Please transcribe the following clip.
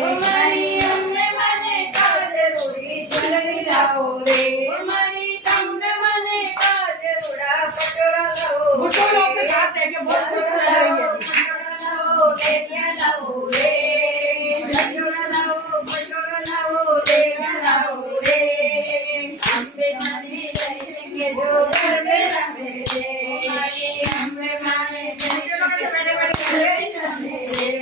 મારી અમને મને કાજરોડી જલ્દી લાવો રે મારી તમને મને કાજરોડા પટોળા લાવો પટોળો કે સાથે કે પટોળા લાવો ટેટિયા લાવો રે પટોળા લાવો ટેટિયા લાવો રે અંબે મને જઈને કે જો ગરબે રમે રે મારી અંબે મને જઈને ગરબે રમે રે મારી